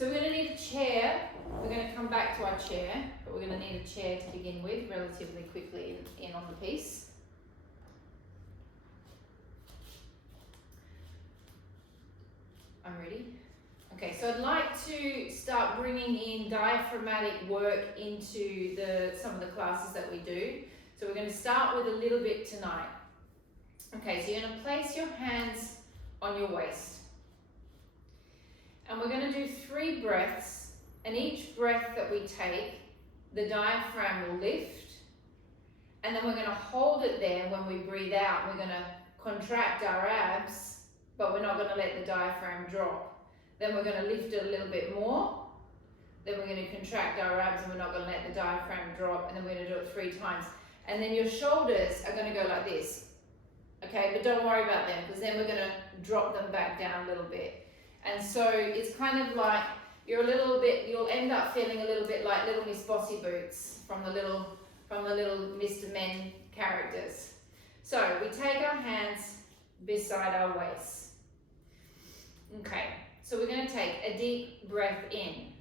So we're going to need a chair. We're going to come back to our chair, but we're going to need a chair to begin with relatively quickly in on the piece. I'm ready. Okay, so I'd like to start bringing in diaphragmatic work into some of the classes that we do. So we're going to start with a little bit tonight. Okay, so you're going to place your hands on your waist. And we're going to do 3 breaths, and each breath that we take, the diaphragm will lift, and then we're going to hold it there. When we breathe out, we're going to contract our abs, but we're not going to let the diaphragm drop. Then we're going to lift it a little bit more, then we're going to contract our abs, and we're not going to let the diaphragm drop, and then we're going to do it 3 times. And then your shoulders are going to go like this, okay? But don't worry about them, because then we're going to drop them back down a little bit. And so it's kind of like you'll end up feeling a little bit like Little Miss Bossy Boots from the Little Mr. Men characters. So we take our hands beside our waist. Okay, so we're going to take a deep breath in.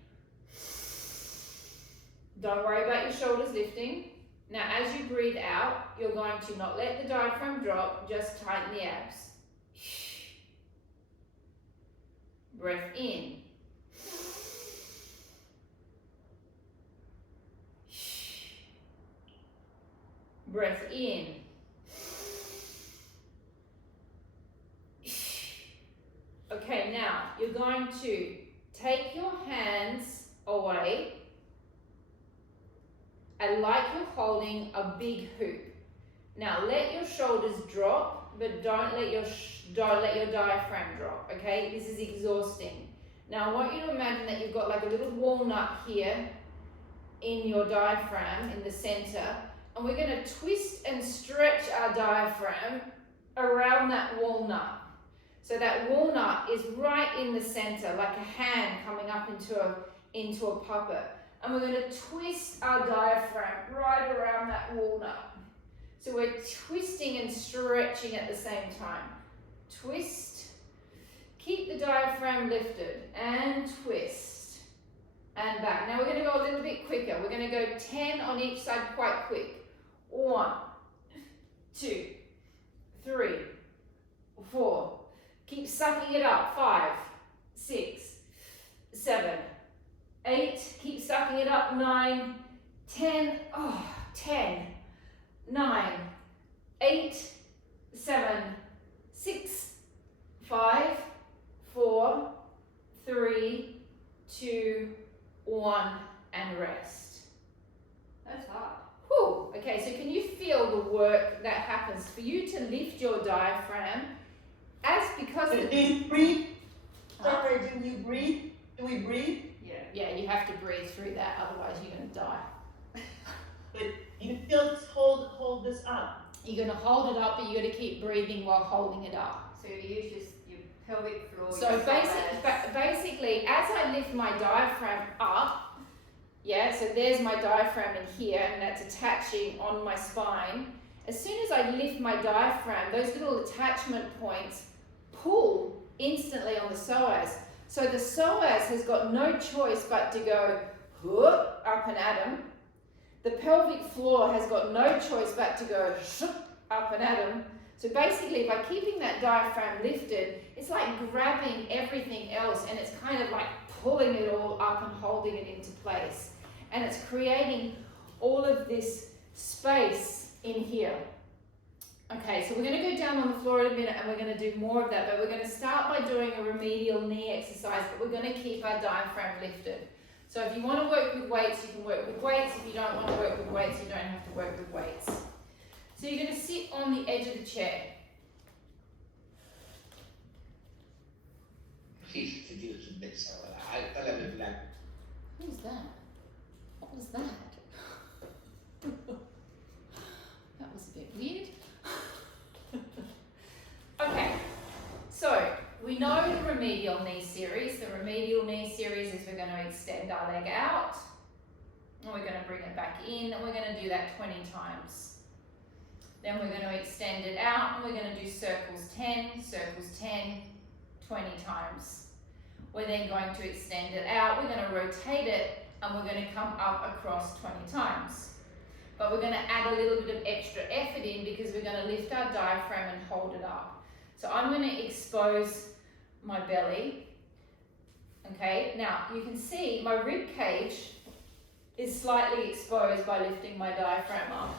Don't worry about your shoulders lifting. Now as you breathe out, you're going to not let the diaphragm drop, just tighten the abs. Breath in. Breath in. Okay, now you're going to take your hands away and like you're holding a big hoop. Now let your shoulders drop, but don't let your diaphragm drop, okay? This is exhausting. Now I want you to imagine that you've got like a little walnut here in your diaphragm in the center, and we're going to twist and stretch our diaphragm around that walnut. So that walnut is right in the center, like a hand coming up into a puppet. And we're going to twist our diaphragm right around that walnut. So we're twisting and stretching at the same time. Twist, keep the diaphragm lifted, and twist, and back. Now we're going to go a little bit quicker. We're going to go 10 on each side quite quick. 1, 2, 3, 4. Keep sucking it up. 5, 6, 7, 8. Keep sucking it up. 9, 10. Oh, 10, 9, 8, 7, 6, 5, 4, 3, 2, 1, and rest. That's hard. Whew. Okay, so can you feel the work that happens for you to lift your diaphragm? Do you breathe? Sorry, do you breathe? Do we breathe? Yeah, you have to breathe through that, otherwise you're going to die. But you still hold this up. You're going to hold it up, but you're going to keep breathing while holding it up. So you use your pelvic floor. So basically, as I lift my diaphragm up, yeah, so there's my diaphragm in here, and that's attaching on my spine. As soon as I lift my diaphragm, those little attachment points pull instantly on the psoas. So the psoas has got no choice but to go up and at 'em. The pelvic floor has got no choice but to go up and at 'em. So basically, by keeping that diaphragm lifted, it's like grabbing everything else, and it's kind of like pulling it all up and holding it into place. And it's creating all of this space in here. Okay, so we're going to go down on the floor in a minute, and we're going to do more of that, but we're going to start by doing a remedial knee exercise, but we're going to keep our diaphragm lifted. So if you want to work with weights, you can work with weights. If you don't want to work with weights, you don't have to work with weights. So you're going to sit on the edge of the chair. Who's that? What was that? That was a bit weird. Okay, so we know the remedial knee series. The remedial knee series is we're going to extend our leg out, and we're going to bring it back in, and we're going to do that 20 times. Then we're going to extend it out, and we're going to do circles 10, 20 times. We're then going to extend it out, we're going to rotate it, and we're going to come up across 20 times. But we're going to add a little bit of extra effort in because we're going to lift our diaphragm and hold it up. So I'm going to expose my belly. Okay, now you can see my rib cage is slightly exposed by lifting my diaphragm up.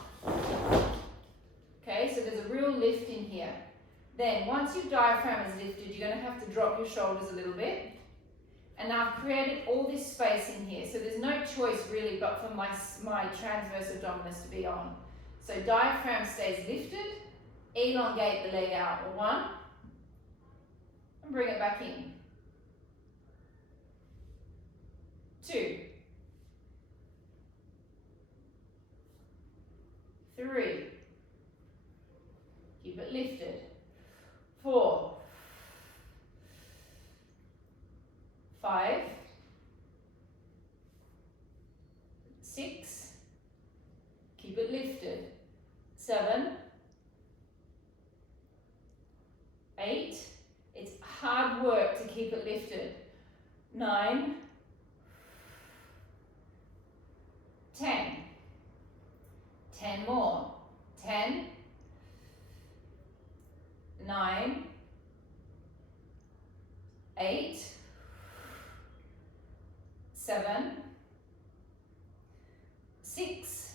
Okay, so there's a real lift in here. Then once your diaphragm is lifted, you're going to have to drop your shoulders a little bit. And now I've created all this space in here, so there's no choice really but for my transverse abdominis to be on. So diaphragm stays lifted, elongate the leg out, 1, and bring it back in. 2, 3, keep it lifted, 4, 5, 6, keep it lifted, 7, 8, it's hard work to keep it lifted, 9, 10, 10 more, 10, 9, 8, 7, 6,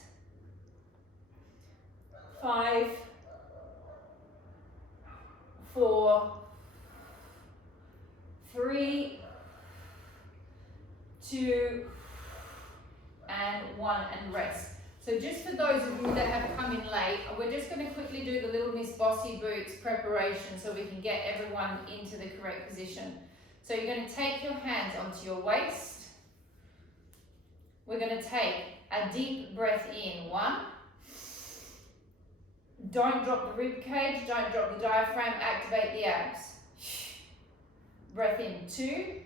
5, 4, 3, 2, and 1, and rest. So just for those of you that have come in late, we're just going to quickly do the Little Miss Bossy Boots preparation so we can get everyone into the correct position. So you're going to take your hands onto your waist. We're going to take a deep breath in, 1. Don't drop the rib cage, don't drop the diaphragm, activate the abs. Breath in, 2.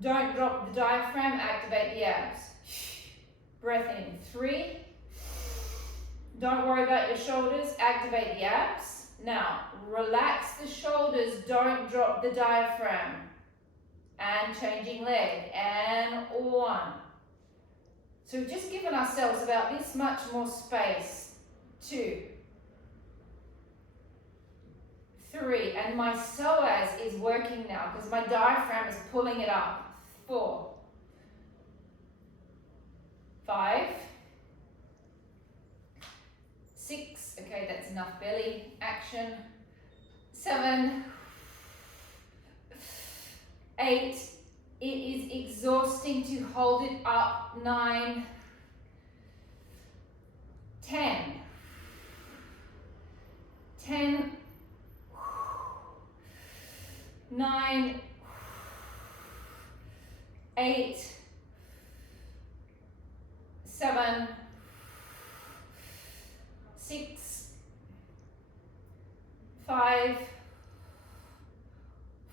Don't drop the diaphragm, activate the abs. Breath in, 3. Don't worry about your shoulders, activate the abs. Now, relax the shoulders, don't drop the diaphragm. And changing leg, and 1. So we've just given ourselves about this much more space. 2, 3, and my psoas is working now because my diaphragm is pulling it up. 4, 5, 6, okay, that's enough belly action. 7, 8, it is exhausting to hold it up. 9, 10, 10, 9, 8, 7, 6, 5,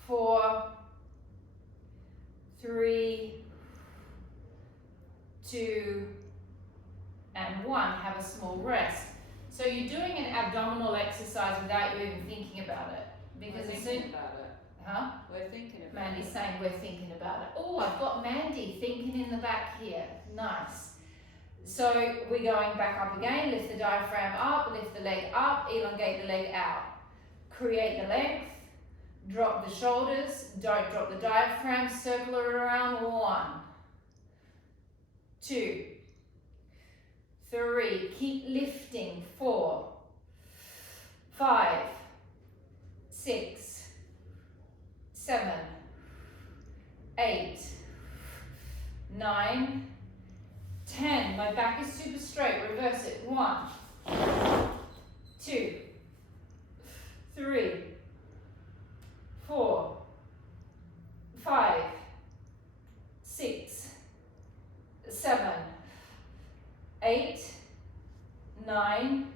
4, 3, 2, and 1. Have a small rest. So you're doing an abdominal exercise without you even thinking about it. Because we're thinking about it. Huh? We're thinking about Mandy's it. saying we're thinking about it. Oh, I've got Mandy thinking in the back here. Nice. So we're going back up again. Lift the diaphragm up, lift the leg up, elongate the leg out. Create the length. Drop the shoulders, don't drop the diaphragm, circle it around. 1, 2, 3, keep lifting. 4, 5, 6, 7, 8, 9, 10. My back is super straight, reverse it. 1, 2, 3, 4, 5, 6, 7, 8, 9,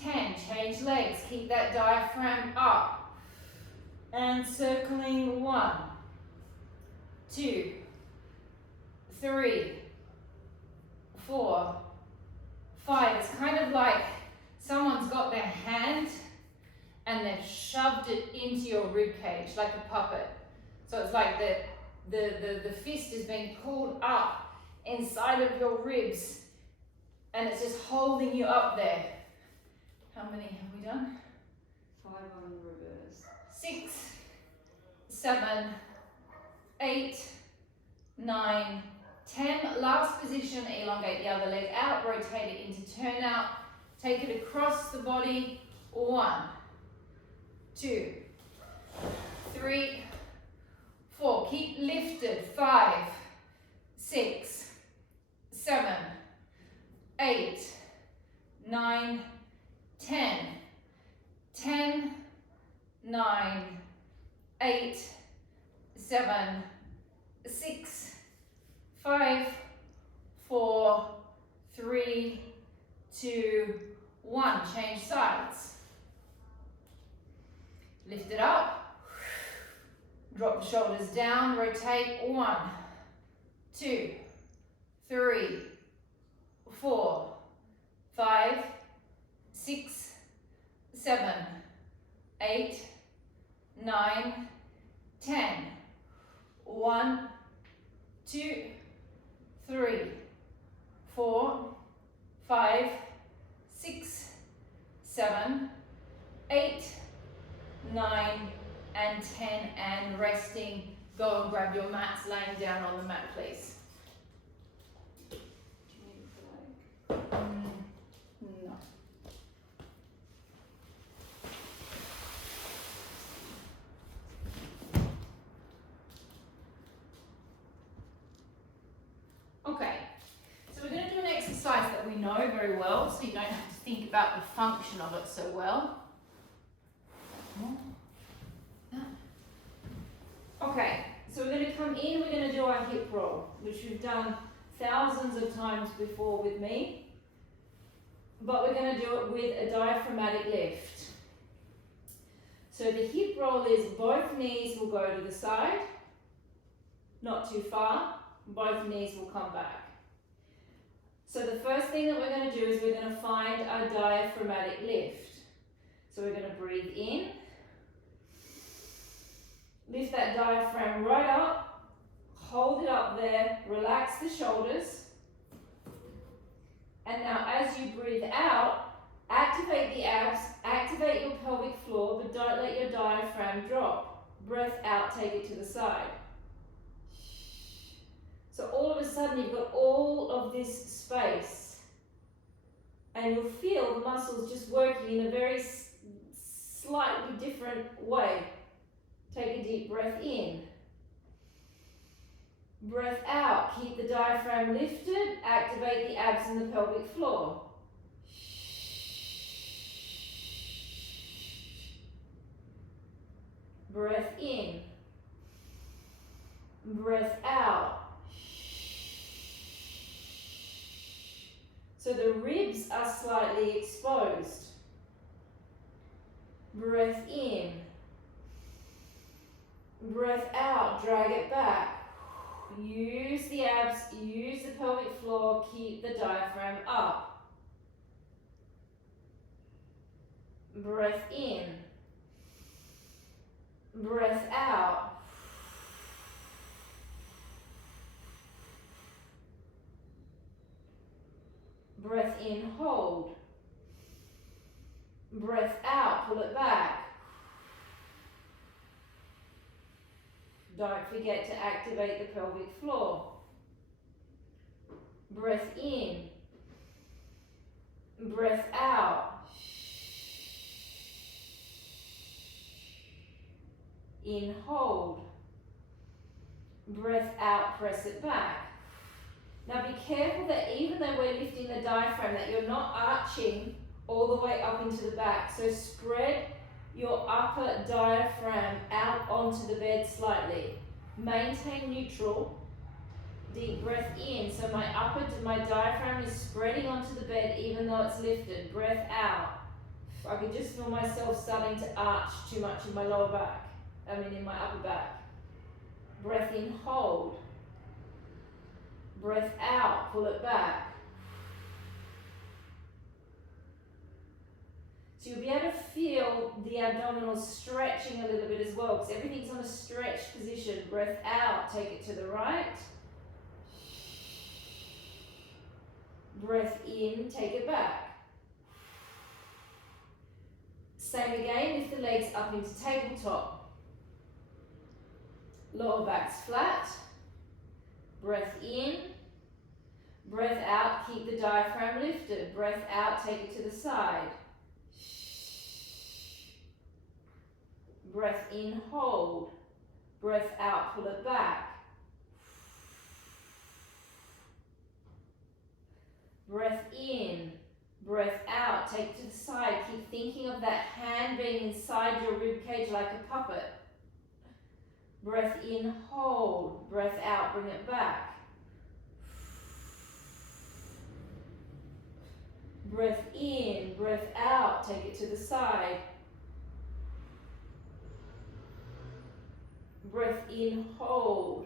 10. Change legs. Keep that diaphragm up. And circling. 1, 2, 3, 4, 5. It's kind of like someone's got their hand and they've shoved it into your rib cage like a puppet. So it's like the fist is being pulled up inside of your ribs and it's just holding you up there. How many have we done? 5 on the reverse. 6, 7, 8, 9, 10. Last position, elongate the other leg out, rotate it into turn out, take it across the body. 1, 2, 3, 4. Keep lifted. 5, 6, 7, 8, 9, 10. 10, 9, 8, 7, 6, 5, 4, 3, 2, 1. Change sides. Lift it up. Drop the shoulders down. Rotate. 1, 2, 3, 4, 5, 6, 7, 8, 9, 10. 1, 2, 3, 4, 5, 6, 7, 8, 9, and 10. And resting. Go and grab your mats, laying down on the mat, please. Do you need a flag? No. Okay, so we're going to do an exercise that we know very well, so you don't have to think about the function of it so well. Okay, so we're going to come in, we're going to do our hip roll, which we've done thousands of times before with me, but we're going to do it with a diaphragmatic lift. So the hip roll is both knees will go to the side, not too far, both knees will come back. So the first thing that we're going to do is we're going to find our diaphragmatic lift. So we're going to breathe in. Lift that diaphragm right up, hold it up there, relax the shoulders. And now as you breathe out, activate the abs, activate your pelvic floor, but don't let your diaphragm drop. Breath out, take it to the side. So all of a sudden you've got all of this space and you'll feel the muscles just working in a very slightly different way. Take a deep breath in. Breath out. Keep the diaphragm lifted. Activate the abs and the pelvic floor. Breath in. Breath out. So the ribs are slightly exposed. Breath in. Breath out, drag it back. Use the abs, use the pelvic floor, keep the diaphragm up. Breath in. Breath out. Breath in, hold. Breath out, pull it back. Don't forget to activate the pelvic floor. Breath in. Breath out. In, hold. Breath out, press it back. Now be careful that even though we're lifting the diaphragm, that you're not arching all the way up into the back. So spread your upper diaphragm out onto the bed slightly. Maintain neutral. Deep breath in. So my diaphragm is spreading onto the bed even though it's lifted. Breath out. I could just feel myself starting to arch too much in my lower back. In my upper back. Breath in, hold. Breath out, pull it back. So you'll be able to feel the the abdominal stretching a little bit as well, because everything's on a stretched position. Breath out, take it to the right. Breath in, take it back. Same again, lift the legs up into tabletop. Lower back's flat. Breath in. Breath out, keep the diaphragm lifted. Breath out, take it to the side. Breath in, hold. Breath out, pull it back. Breath in, breath out, take it to the side. Keep thinking of that hand being inside your rib cage like a puppet. Breath in, hold. Breath out, bring it back. Breath in, breath out, take it to the side. Breath in, hold.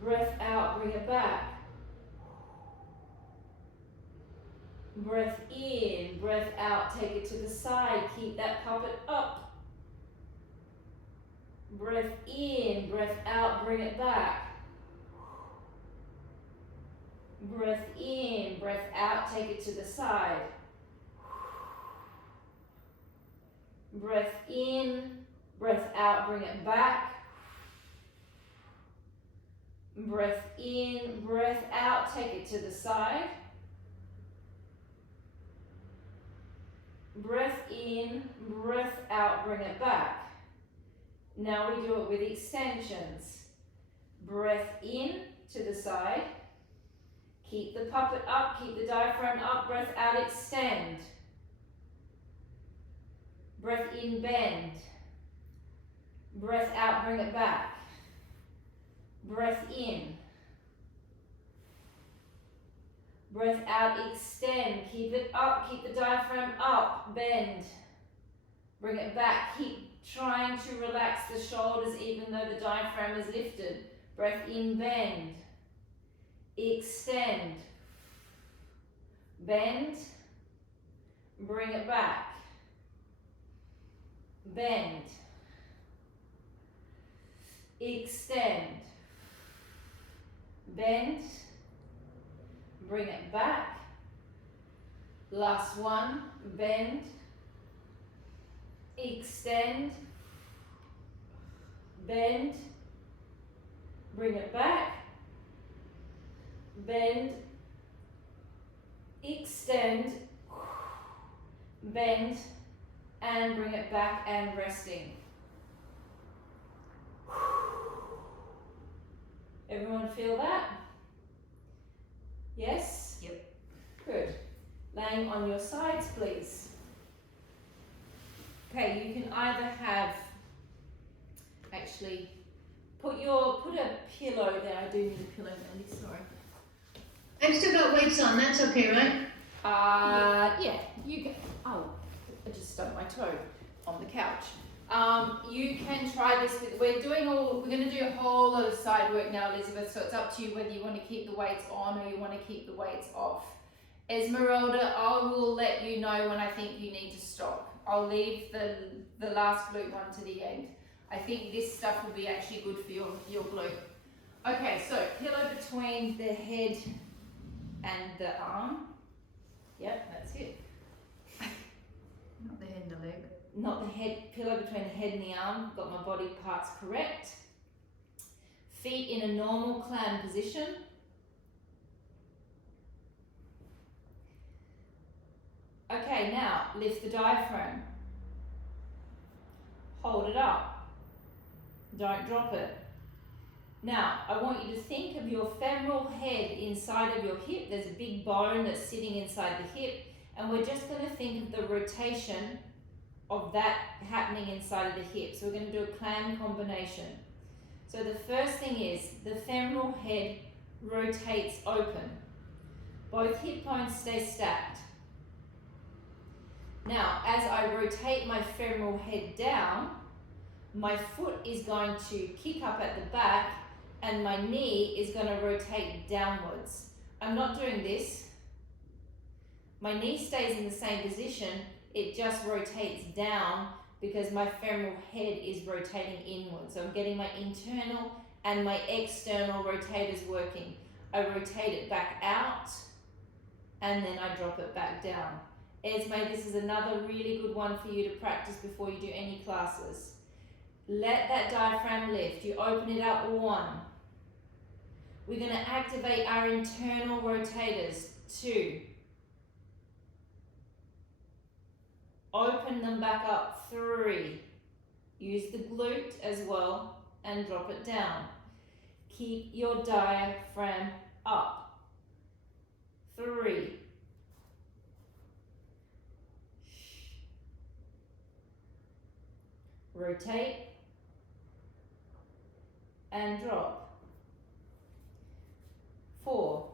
Breath out, bring it back. Breath in, breath out, take it to the side. Keep that puppet up. Breath in, breath out, bring it back. Breath in, breath out, take it to the side. Breath in, breath out, bring it back. Breath in, breath out, take it to the side. Breath in, breath out, bring it back. Now we do it with extensions. Breath in to the side. Keep the puppet up, keep the diaphragm up, breath out, extend. Breath in, bend. Breath out, bring it back. Breath in. Breath out, extend. Keep it up, keep the diaphragm up, bend. Bring it back. Keep trying to relax the shoulders even though the diaphragm is lifted. Breath in, bend. Extend. Bend. Bring it back. Bend. Extend. Bend. Bring it back. Last one. Bend. Extend. Bend. Bring it back. Bend. Extend. Bend. And bring it back and resting. Everyone feel that? Yes? Yep. Good. Laying on your sides, please. Okay, you can either have, actually, put a pillow there. I do need a pillow, Melly, sorry. I've still got weights on, that's okay, right? Yeah, you can, oh, I just stubbed my toe on the couch. You can try this with, we're going to do a whole lot of side work now, Elizabeth, so it's up to you whether you want to keep the weights on or you want to keep the weights off. Esmeralda, I will let you know when I think you need to stop. I'll leave the last glute one to the end. I think this stuff will be actually good for your glute. Okay, so pillow between the head and the arm. Yep, that's it. Not the head and the leg. Not the head, pillow between the head and the arm. Got my body parts correct. Feet in a normal clam position. Okay, now lift the diaphragm. Hold it up. Don't drop it. Now, I want you to think of your femoral head inside of your hip. There's a big bone that's sitting inside the hip, and we're just going to think of the rotation of that happening inside of the hip. So we're going to do a clam combination. So the first thing is the femoral head rotates open. Both hip bones stay stacked. Now, as I rotate my femoral head down, my foot is going to kick up at the back and my knee is going to rotate downwards. I'm not doing this. My knee stays in the same position, it just rotates down because my femoral head is rotating inward. So I'm getting my internal and my external rotators working. I rotate it back out and then I drop it back down. Esme, this is another really good one for you to practice before you do any classes. Let that diaphragm lift. You open it up 1. We're going to activate our internal rotators. 2. Open them back up. 3. Use the glute as well and drop it down. Keep your diaphragm up. 3. Rotate and drop. 4.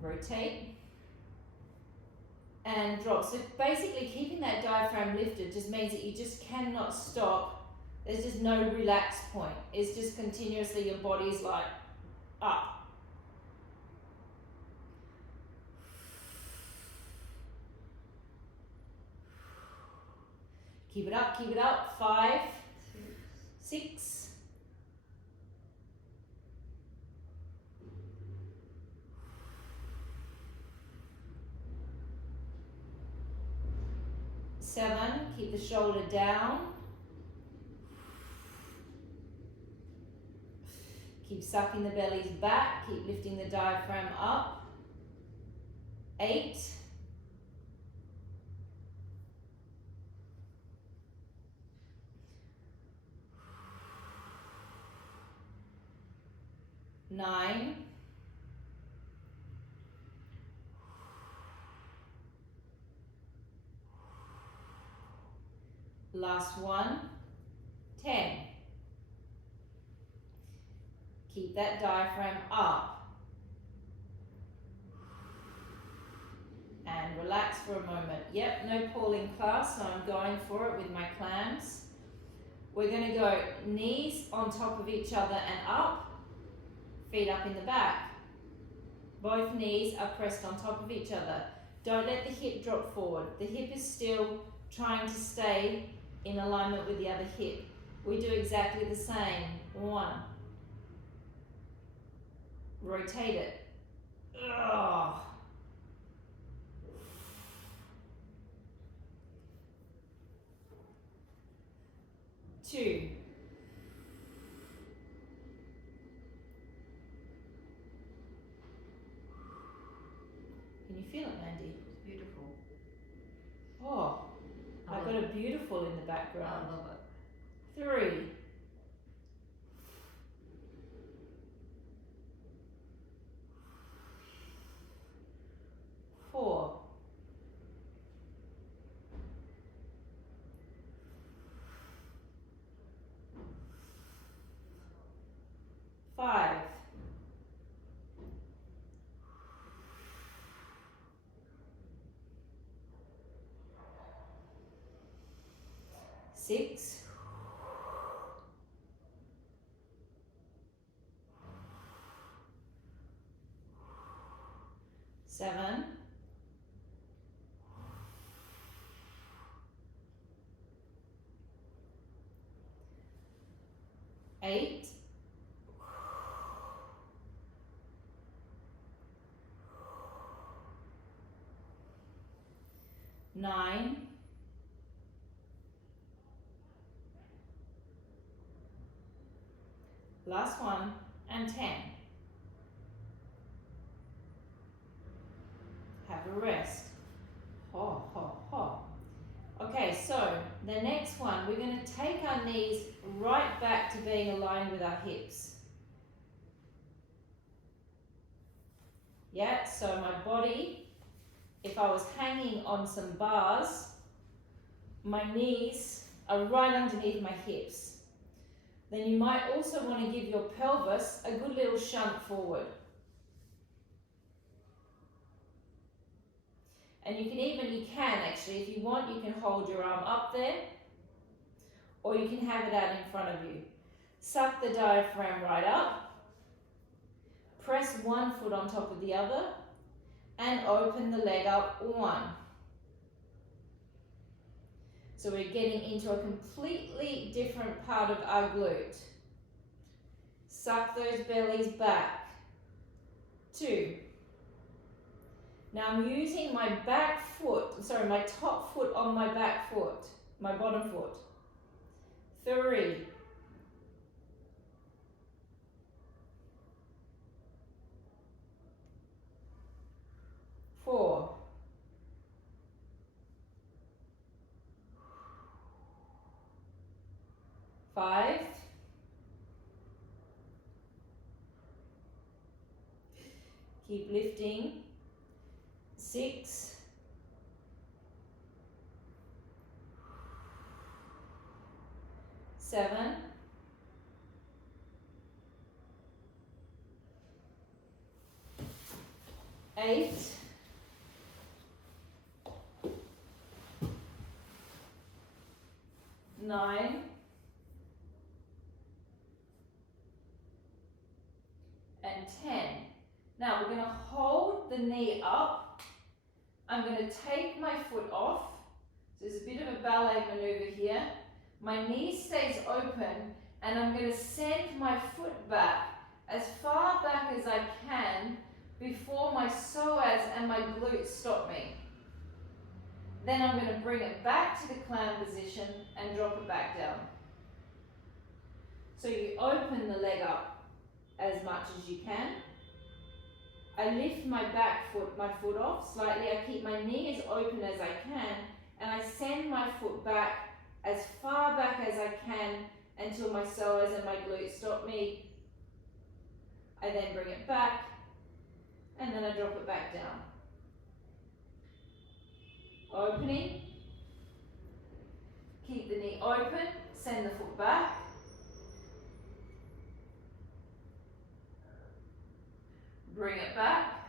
Rotate and drop. So basically keeping that diaphragm lifted just means that you just cannot stop. There's just no relax point. It's just continuously your body's like up. Keep it up, keep it up. 5, 6, 7, keep the shoulder down. Keep sucking the bellies back, keep lifting the diaphragm up. 8, 9, 10. Keep that diaphragm up. And relax for a moment. Yep, no pulling class, so I'm going for it with my clams. We're going to go knees on top of each other and up. Feet up in the back. Both knees are pressed on top of each other. Don't let the hip drop forward. The hip is still trying to stay in alignment with the other hip. We do exactly the same. 1. Rotate it. Ugh. 2. 'Can you feel it, Mandy? It's beautiful. Oh, I got a beautiful in the I background. love it. 3. 4. 5. 6. 7. 8. 9. 1, and 10. Have a rest. Ho, ho, ho. Okay, so the next one, we're going to take our knees right back to being aligned with our hips. Yeah, so my body, if I was hanging on some bars, my knees are right underneath my hips. Then you might also want to give your pelvis a good little shunt forward. And you can actually, if you want, you can hold your arm up there, or you can have it out in front of you. Suck the diaphragm right up. Press one foot on top of the other. and open the leg up, 1. So we're getting into a completely different part of our glute. Suck those bellies back, 2. Now I'm using my my top foot on my back foot, my bottom foot, 3. 4. 5. Keep lifting. 6. 7. 8. 9. And 10. Now we're going to hold the knee up. I'm going to take my foot off. So there's a bit of a ballet maneuver here. My knee stays open and I'm going to send my foot back as far back as I can before my psoas and my glutes stop me. Then I'm going to bring it back to the clam position and drop it back down. So you open the leg up as much as you can. I lift my foot off slightly. I keep my knee as open as I can and I send my foot back as far back as I can until my psoas and my glutes stop me. I then bring it back and then I drop it back down. Opening. Keep the knee open, send the foot back. Bring it back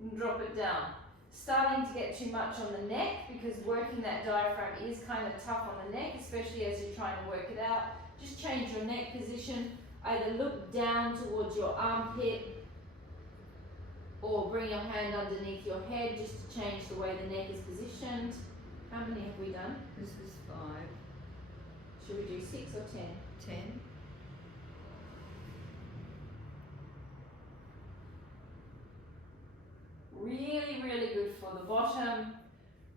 and drop it down. Starting to get too much on the neck because working that diaphragm is kind of tough on the neck, especially as you're trying to work it out. Just change your neck position. Either look down towards your armpit or bring your hand underneath your head just to change the way the neck is positioned. How many have we done? This is 5. Should we do 6 or 10? 10. Really, really good for the bottom.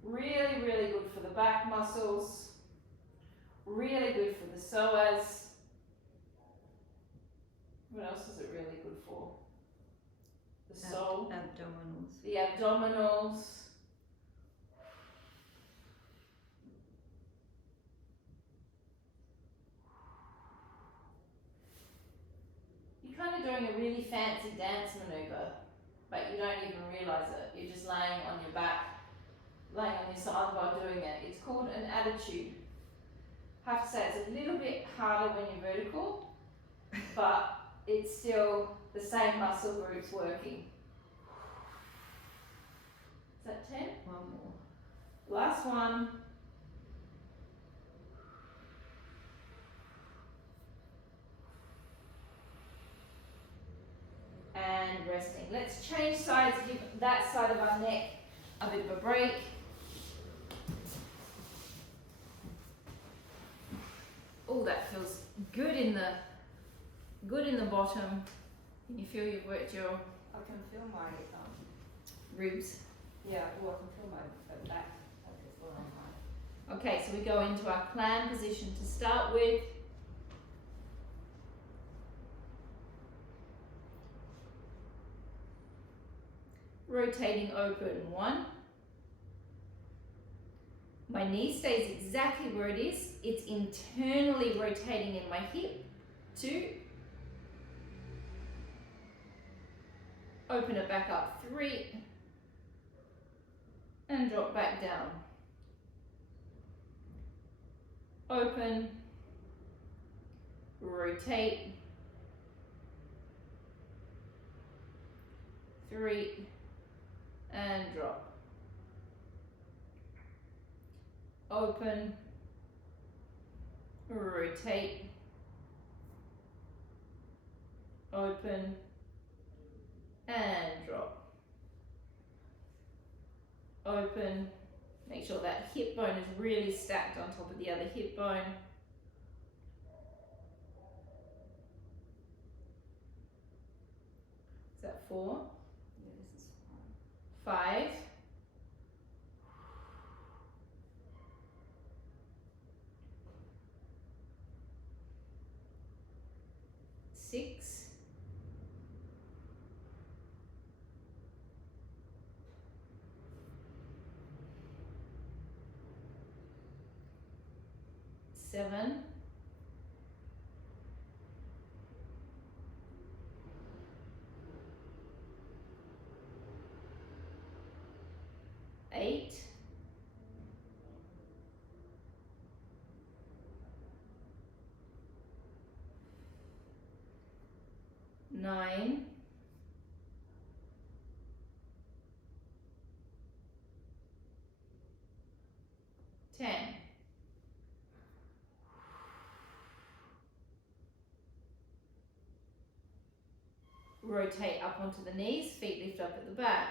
Really, really good for the back muscles. Really good for the psoas. What else is it really good for? The sole. Abdominals. The abdominals. You're kind of doing a really fancy dance maneuver, but you don't even realize it. You're just laying on your back, laying on your side while doing it. It's called an attitude. I have to say it's a little bit harder when you're vertical, but it's still the same muscle groups working. Is that 10? One more. Last one. And resting. Let's change sides, give that side of our neck a bit of a break. Oh, that feels good in the bottom. Can you feel you've worked your I can feel my, ribs? yeah, well, I can feel my back. Okay, well, I'm fine. Okay, so we go into our clam position to start with. Rotating open, 1. My knee stays exactly where it is. It's internally rotating in my hip, 2. Open it back up, 3. And drop back down. Open, rotate, 3, and drop. Open, rotate, open, and drop. open. Make sure that hip bone is really stacked on top of the other hip bone. Is that 4? Yeah, this is 5. 6. 7. 8. 9. 10. Rotate up onto the knees, feet lift up at the back.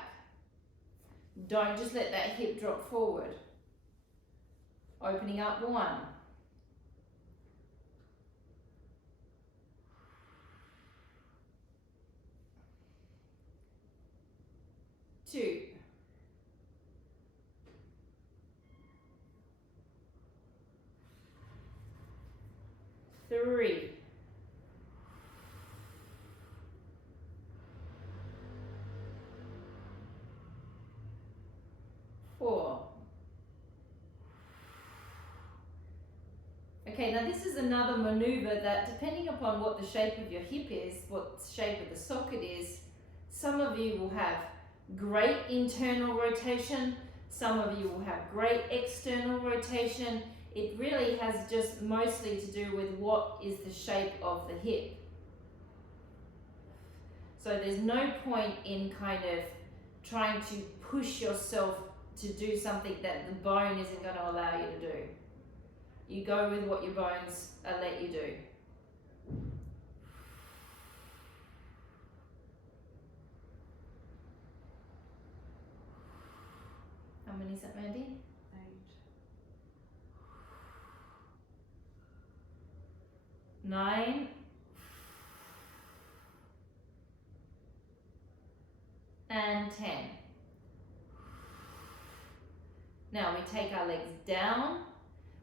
Don't just let that hip drop forward. Opening up 1. 2. 3. 4. Okay, now this is another maneuver that, depending upon what the shape of your hip is, what shape of the socket is, some of you will have great internal rotation, some of you will have great external rotation. It really has just mostly to do with what is the shape of the hip. So there's no point in kind of trying to push yourself to do something that the bone isn't going to allow you to do. You go with what your bones let you do. How many is that, Mandy? 8. 9. And 10. Now we take our legs down,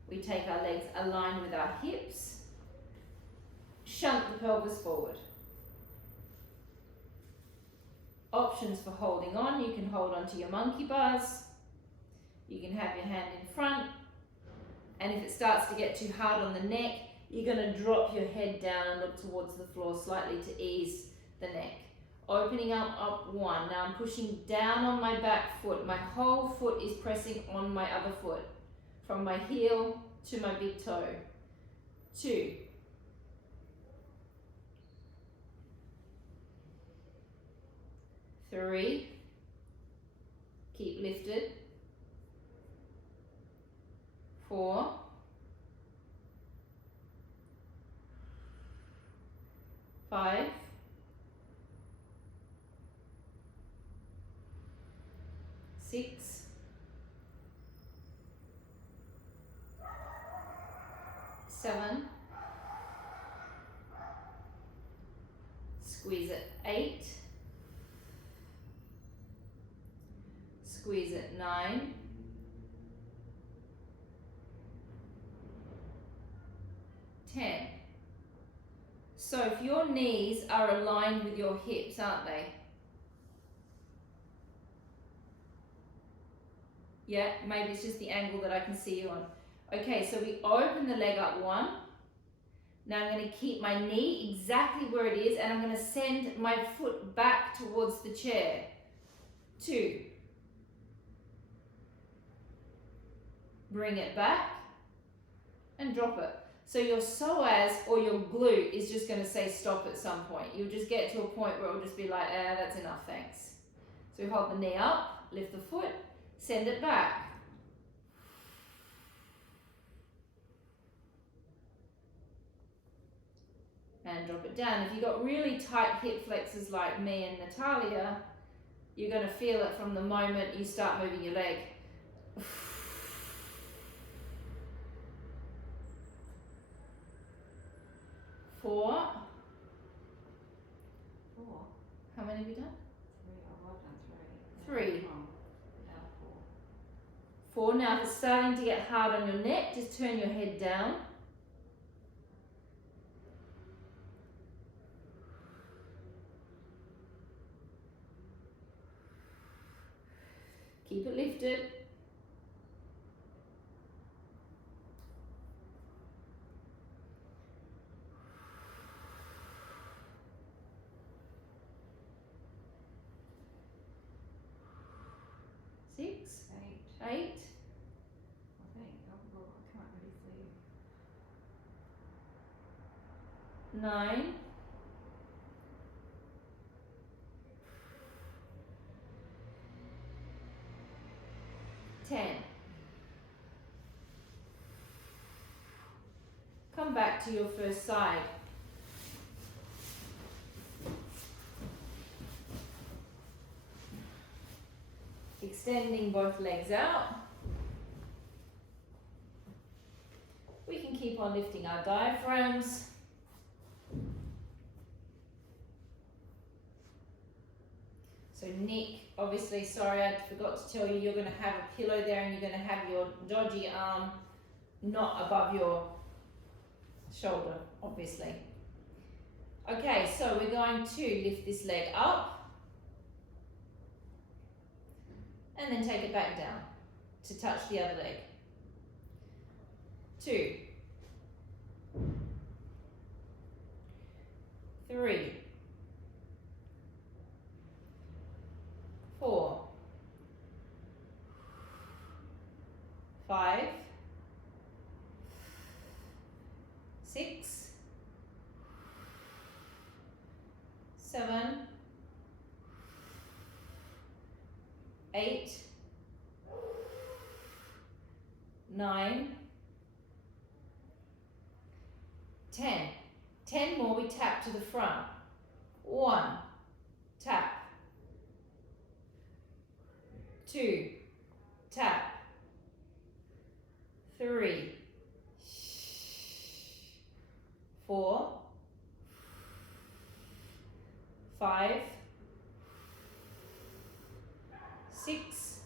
we take our legs aligned with our hips, shunt the pelvis forward. Options for holding on: you can hold onto your monkey bars, you can have your hand in front, and if it starts to get too hard on the neck, you're going to drop your head down and look towards the floor slightly to ease the neck. Opening up 1. Now I'm pushing down on my back foot. My whole foot is pressing on my other foot, from my heel to my big toe. 2. 3. Keep lifted. 4. 5. 6. 7. Squeeze it. 8. Squeeze it. 9. 10. So if your knees are aligned with your hips, aren't they? Yeah, maybe it's just the angle that I can see you on. Okay, so we open the leg up 1. Now I'm going to keep my knee exactly where it is, and I'm going to send my foot back towards the chair. 2. Bring it back and drop it. So your psoas or your glute is just going to say stop at some point. You'll just get to a point where it'll just be like, that's enough, thanks. So we hold the knee up, lift the foot, send it back. And drop it down. If you've got really tight hip flexors like me and Natalia, You're going to feel it from the moment you start moving your leg. 4. How many have you done? 3. 4. Now if it's starting to get hard on your neck, just turn your head down. Keep it lifted. 6, 8, I think. Oh, I can't really see. 9, 10. Come back to your first side. Extending both legs out. We can keep on lifting our diaphragms. So neck, obviously, sorry, I forgot to tell you, you're going to have a pillow there and you're going to have your dodgy arm not above your shoulder, obviously. Okay, so we're going to lift this leg up and then take it back down to touch the other leg. 2, 3, 4, 5, 6, 7, 8, 9, 10. 10 more, we tap to the front. 1, tap. 2, tap. 3, 4, 5, 6,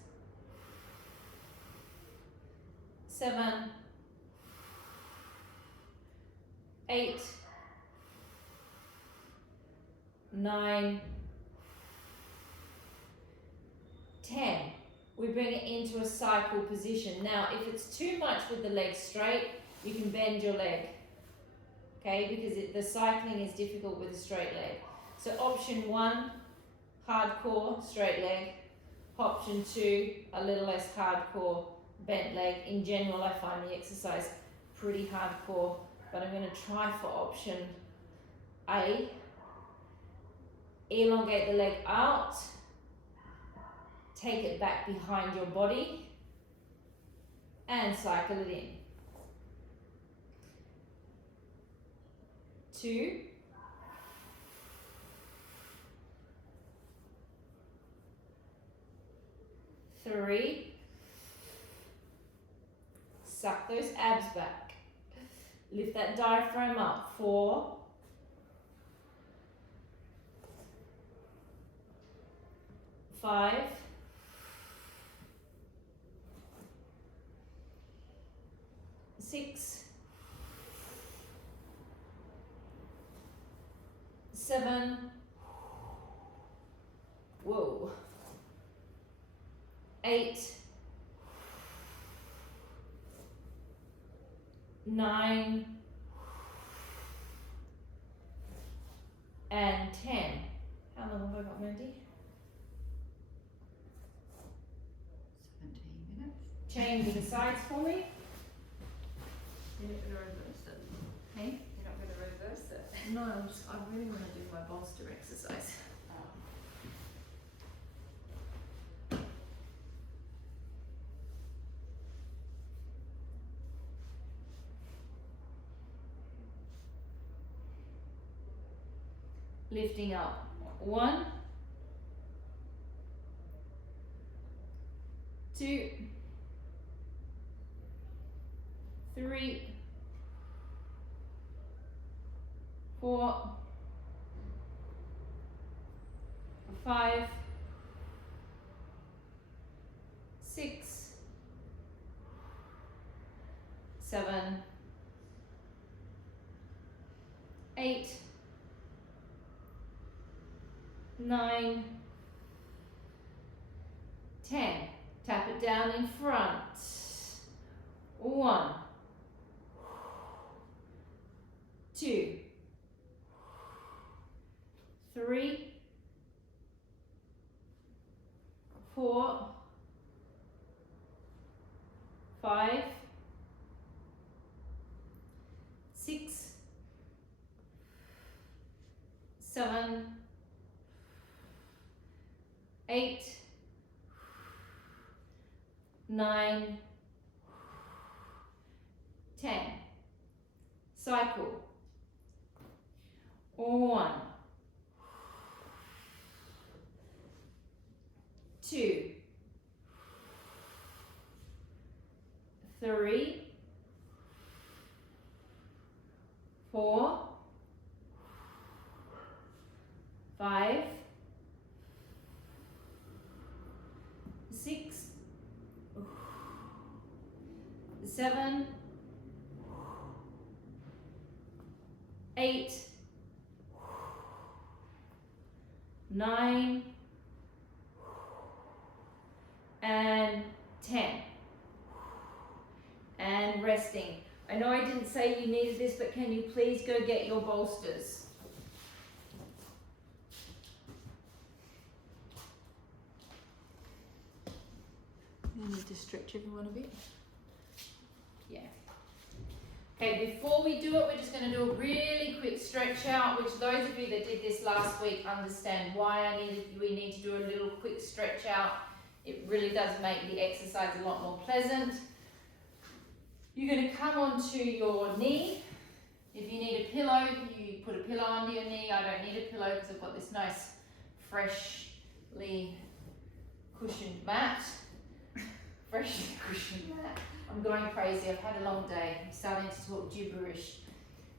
7, 8, 9, 10. We bring it into a cycle position. Now, if it's too much with the leg straight, you can bend your leg, okay? Because the cycling is difficult with a straight leg. So option 1, hardcore, straight leg. Option 2, a little less hardcore, bent leg. In general, I find the exercise pretty hardcore, but I'm going to try for option A. Elongate the leg out. Take it back behind your body and cycle it in. 2, 3, suck those abs back. Lift that diaphragm up. 4, 5, 6, 7, whoa, 8, 9, and 10. How long have I got, Mandy? 17 minutes. Change the sides for me. You're not going to reverse it. Okay. You're not going to reverse it. No, I really want to do my bolster exercise. Lifting up. 1, 2, 3, 4, 5, 6, 7, 8, 9, 10. Tap it down in front. 1, 2, 3, 4, 5, 6, 7, 8, 9, 10. Cycle. 1, 2, 3, 4, 5, 6, 7, 8, 9, and 10. And resting. I know I didn't say you needed this, but can you please go get your bolsters? I need to stretch everyone a bit. Yeah. Okay, before we do it, we're just going to do a really quick stretch out, which those of you that did this last week understand why we need to do a little quick stretch out. It really does make the exercise a lot more pleasant. You're going to come onto your knee. If you need a pillow, you put a pillow under your knee. I don't need a pillow because I've got this nice, freshly cushioned mat. Freshly cushioned mat. I'm going crazy. I've had a long day. I'm starting to talk gibberish.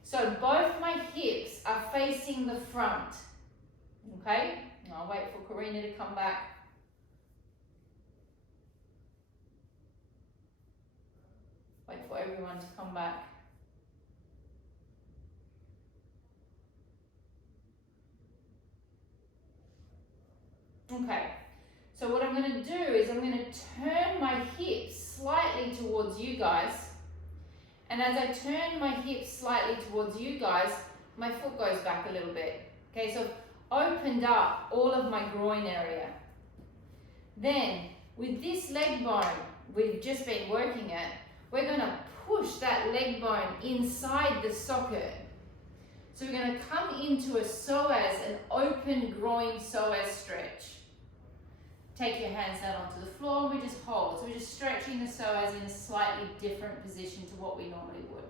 So both my hips are facing the front. Okay? I'll wait for Karina to come back. Wait for everyone to come back. Okay, so what I'm going to do is I'm going to turn my hips slightly towards you guys. And as I turn my hips slightly towards you guys, my foot goes back a little bit. Okay, so I've opened up all of my groin area. Then, with this leg bone we've just been working at, we're going to push that leg bone inside the socket. So we're going to come into a psoas, an open groin psoas stretch. Take your hands down onto the floor and we just hold. So we're just stretching the psoas in a slightly different position to what we normally would.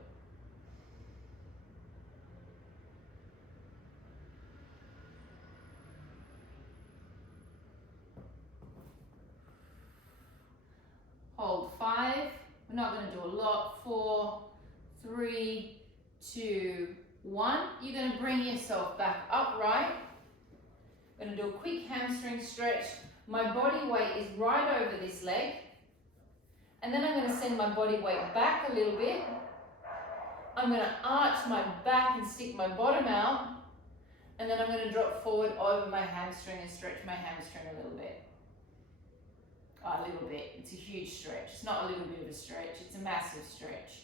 Hold 5. We're not going to do a lot. 4, 3, 2, 1. You're going to bring yourself back upright. We're going to do a quick hamstring stretch. My body weight is right over this leg. And then I'm going to send my body weight back a little bit. I'm going to arch my back and stick my bottom out. And then I'm going to drop forward over my hamstring and stretch my hamstring a little bit. A little bit. It's a huge stretch. It's not a little bit of a stretch. It's a massive stretch.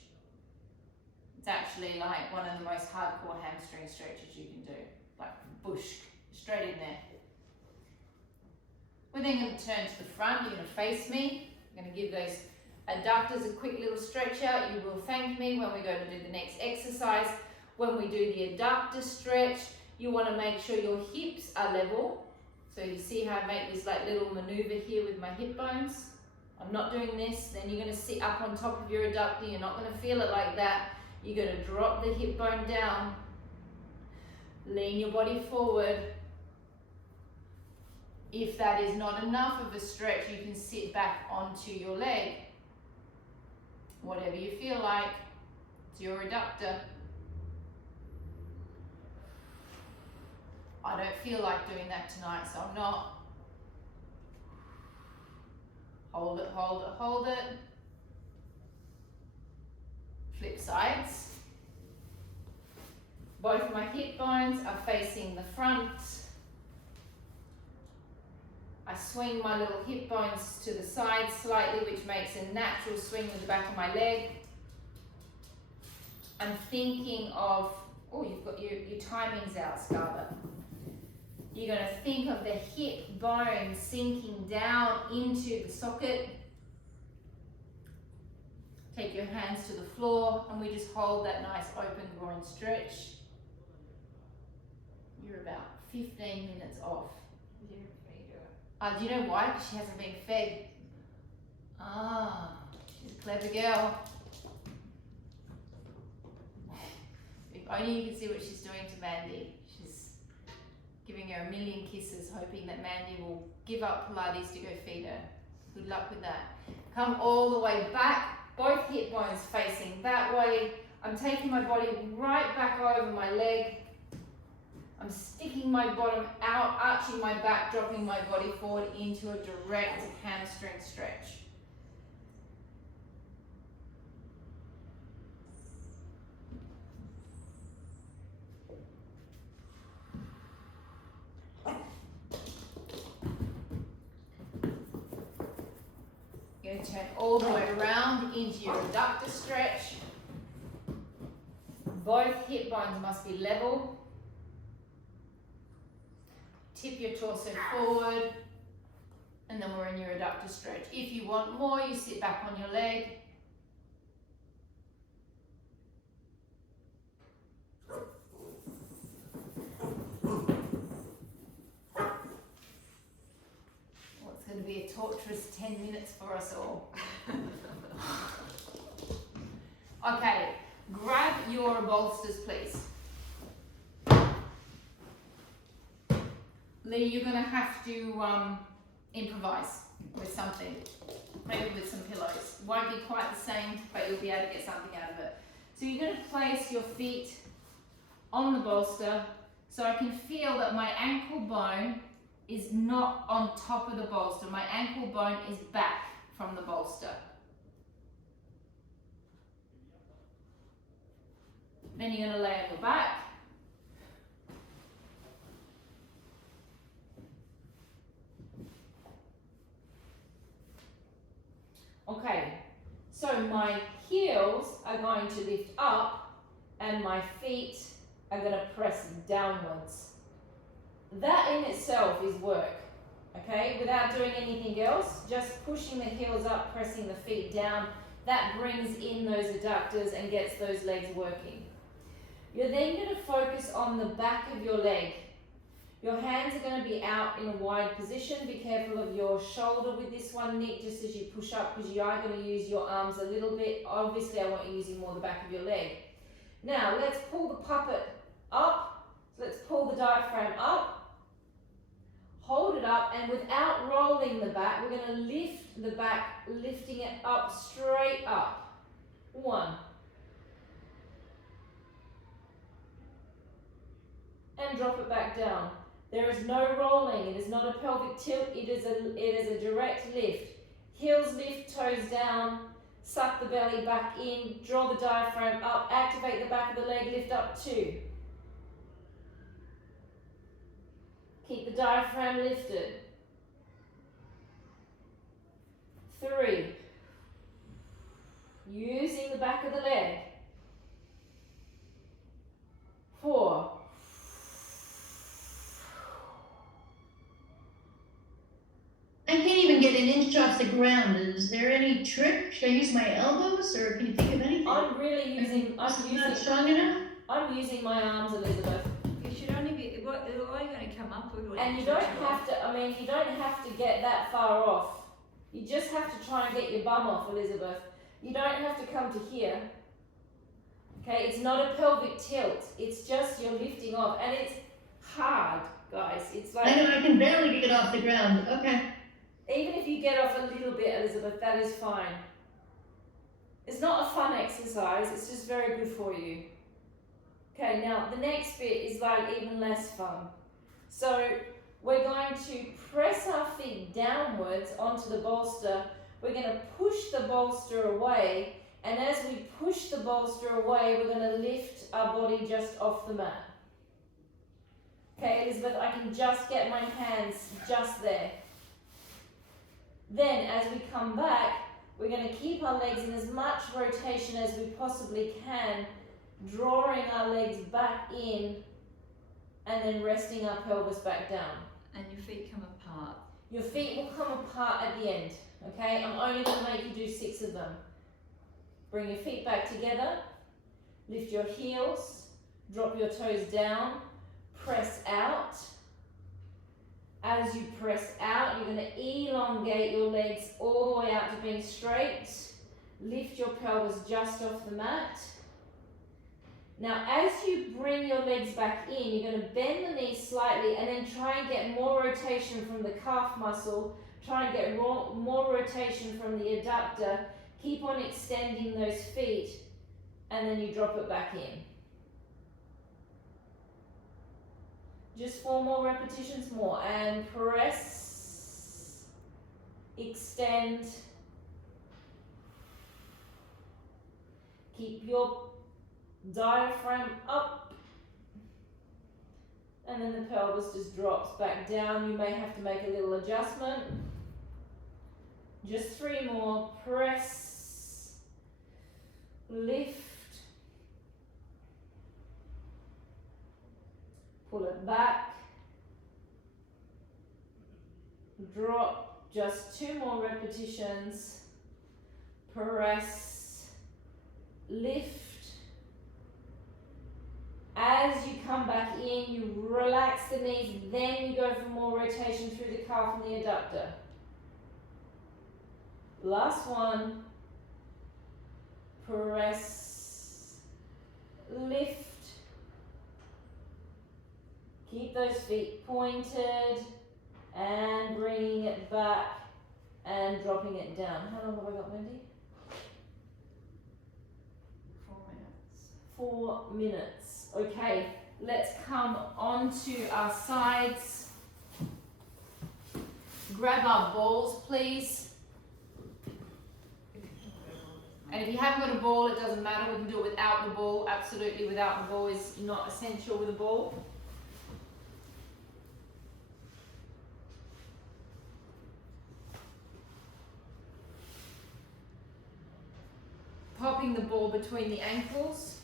It's actually like one of the most hardcore hamstring stretches you can do. Like bush, straight in there. We're then going to turn to the front. You're going to face me. I'm going to give those adductors a quick little stretch out. You will thank me when we go to do the next exercise. When we do the adductor stretch, you want to make sure your hips are level. So you see how I make this like little maneuver here with my hip bones? I'm not doing this. Then you're going to sit up on top of your adductor. You're not going to feel it like that. You're going to drop the hip bone down. Lean your body forward. If that is not enough of a stretch, you can sit back onto your leg. Whatever you feel like, it's your adductor. I don't feel like doing that tonight, so I'm not. Hold it, hold it, hold it. Flip sides. Both my hip bones are facing the front. I swing my little hip bones to the side slightly, which makes a natural swing with the back of my leg. I'm thinking of, oh, you've got your timings out, Scarlett. You're going to think of the hip bone sinking down into the socket. Take your hands to the floor and we just hold that nice open groin stretch. You're about 15 minutes off. Do you know why? Because she hasn't been fed. She's a clever girl. If only you could see what she's doing to Mandy. She's giving her a million kisses, hoping that Mandy will give up Pilates to go feed her. Good luck with that. Come all the way back, both hip bones facing that way. I'm taking my body right back over my leg. I'm sticking my bottom out, arching my back, dropping my body forward into a direct hamstring stretch. You're going to turn all the way around into your adductor stretch. Both hip bones must be level. Tip your torso forward, and then we're in your adductor stretch. If you want more, you sit back on your leg. Well, it's going to be a torturous 10 minutes for us all. Okay, grab your bolsters, please. Lee, you're going to have to improvise with something, maybe with some pillows. Won't be quite the same, but you'll be able to get something out of it. So you're going to place your feet on the bolster so I can feel that my ankle bone is not on top of the bolster. My ankle bone is back from the bolster. Then you're going to lay on your back. Okay, so my heels are going to lift up and my feet are going to press downwards. That in itself is work, okay? Without doing anything else, just pushing the heels up, pressing the feet down, that brings in those adductors and gets those legs working. You're then going to focus on the back of your leg. Your hands are going to be out in a wide position. Be careful of your shoulder with this one, Nick, just as you push up, because you are going to use your arms a little bit. Obviously, I want you using more the back of your leg. Now, let's pull the puppet up. So let's pull the diaphragm up. Hold it up, and without rolling the back, we're going to lift the back, lifting it up, straight up. 1. And drop it back down. There is no rolling. It is not a pelvic tilt. It is a direct lift. Heels lift, toes down. Suck the belly back in. Draw the diaphragm up. Activate the back of the leg. Lift up 2. Keep the diaphragm lifted. 3. Using the back of the leg. 4. I can't even get an inch off the ground. Is there any trick? Should I use my elbows, or can you think of anything? I'm Not strong enough? I'm using my arms, Elizabeth. You should only be, what, they're all going to come up with. And you don't have to, you don't have to get that far off. You just have to try and get your bum off, Elizabeth. You don't have to come to here. Okay, it's not a pelvic tilt. It's just you're lifting off, and it's hard. guys. It's I like, know I can barely get off the ground. Okay. even if you get off a little bit, Elizabeth, that is fine. It's not a fun exercise, it's just very good for you. Okay, now the next bit is like even less fun. So we're going to press our feet downwards onto the bolster. We're going to push the bolster away, and as we push the bolster away, we're going to lift our body just off the mat. Okay, Elizabeth, I can just get my hands just there. Then, as we come back, we're going to keep our legs in as much rotation as we possibly can, drawing our legs back in and then resting our pelvis back down. And your feet come apart. Your feet will come apart at the end, okay? I'm only going to make you do 6 of them. Bring your feet back together, lift your heels, drop your toes down, press out. As you press out, you're going to elongate your legs all the way out to being straight. Lift your pelvis just off the mat. Now, as you bring your legs back in, you're going to bend the knees slightly and then try and get more rotation from the calf muscle. Try and get more rotation from the adductor. Keep on extending those feet, and then you drop it back in. Just 4 more repetitions more, and press, extend, keep your diaphragm up, and then the pelvis just drops back down. You may have to make a little adjustment. Just 3 more, press, lift, pull it back, drop, just 2 more repetitions, press, lift. As you come back in, you relax the knees, then you go for more rotation through the calf and the adductor. Last one, press, lift. Keep those feet pointed and bringing it back and dropping it down. How long have I got, Wendy? 4 minutes. 4 minutes. Okay, let's come onto our sides. Grab our balls, please. And if you haven't got a ball, it doesn't matter. We can do it without the ball. Absolutely, without the ball is not essential with a ball. Popping the ball between the ankles.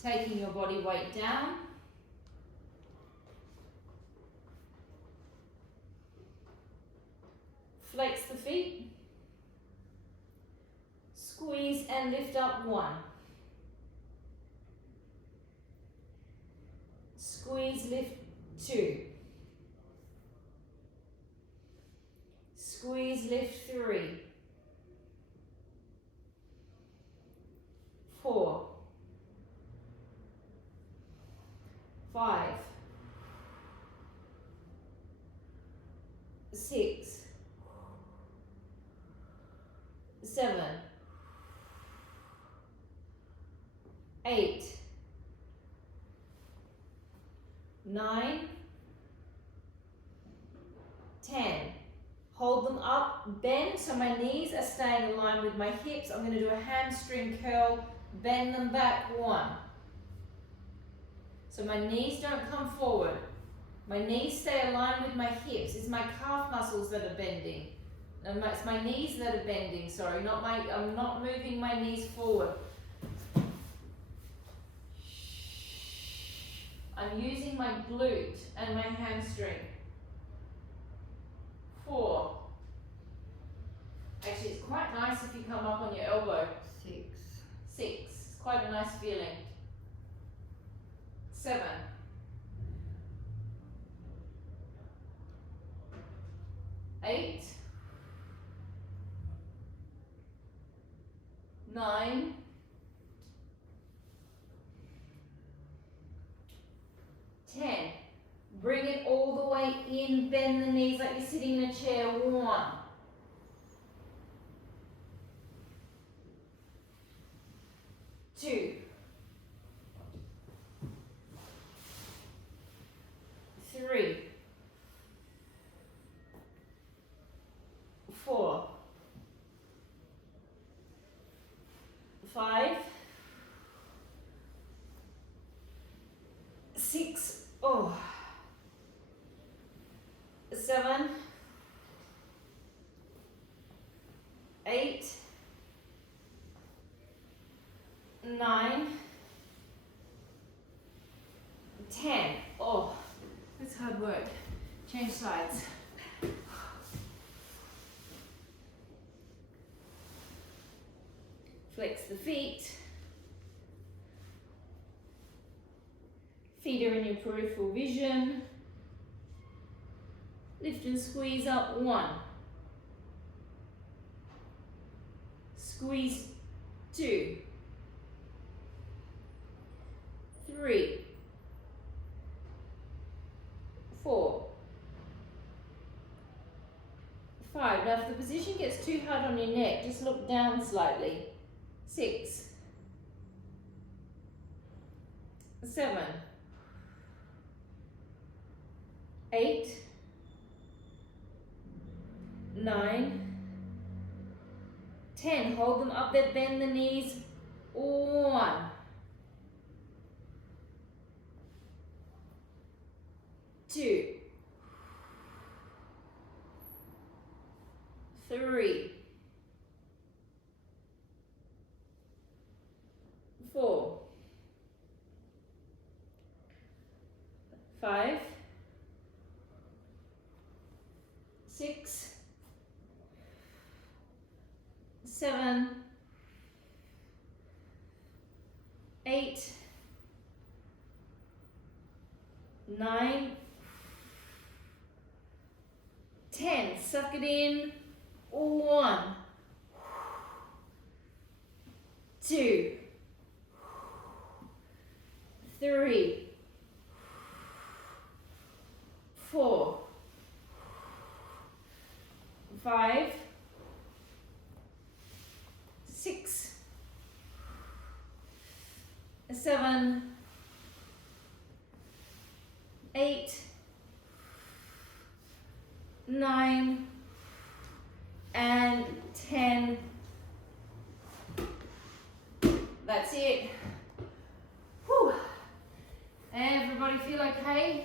Taking your body weight down. Flex the feet. Squeeze and lift up 1. Squeeze, lift 2. Squeeze, lift 3. 4. 5. 6. 7. 8. 9. 10. Hold them up, bend, so my knees are staying aligned with my hips. I'm going to do a hamstring curl, bend them back 1. So my knees don't come forward. My knees stay aligned with my hips. It's my calf muscles that are bending. It's my knees that are bending, sorry, I'm not moving my knees forward. I'm using my glute and my hamstring. 4. Actually, it's quite nice if you come up on your elbow. 6. 6. It's quite a nice feeling. 7. 8. 9. in, bend the knees like you're sitting in a chair. 1. 2. 3. 4. 5. 6. 7. 8. 9. 10. Oh, that's hard work. Change sides. Flex the feet. Feet are in your peripheral vision. Lift and squeeze up. 1. Squeeze. 2. 3. 4. 5. Now if the position gets too hard on your neck, just look down slightly. 6. 7. 8. 9. 10. Hold them up there, bend the knees. 1. 2. 3. 4. 5. 6. 7. 8. 9. 10. Suck it in. 1. 2. 3. 4. 5. 6. 7. 8. 9. And 10. That's it. Whew. Everybody feel okay?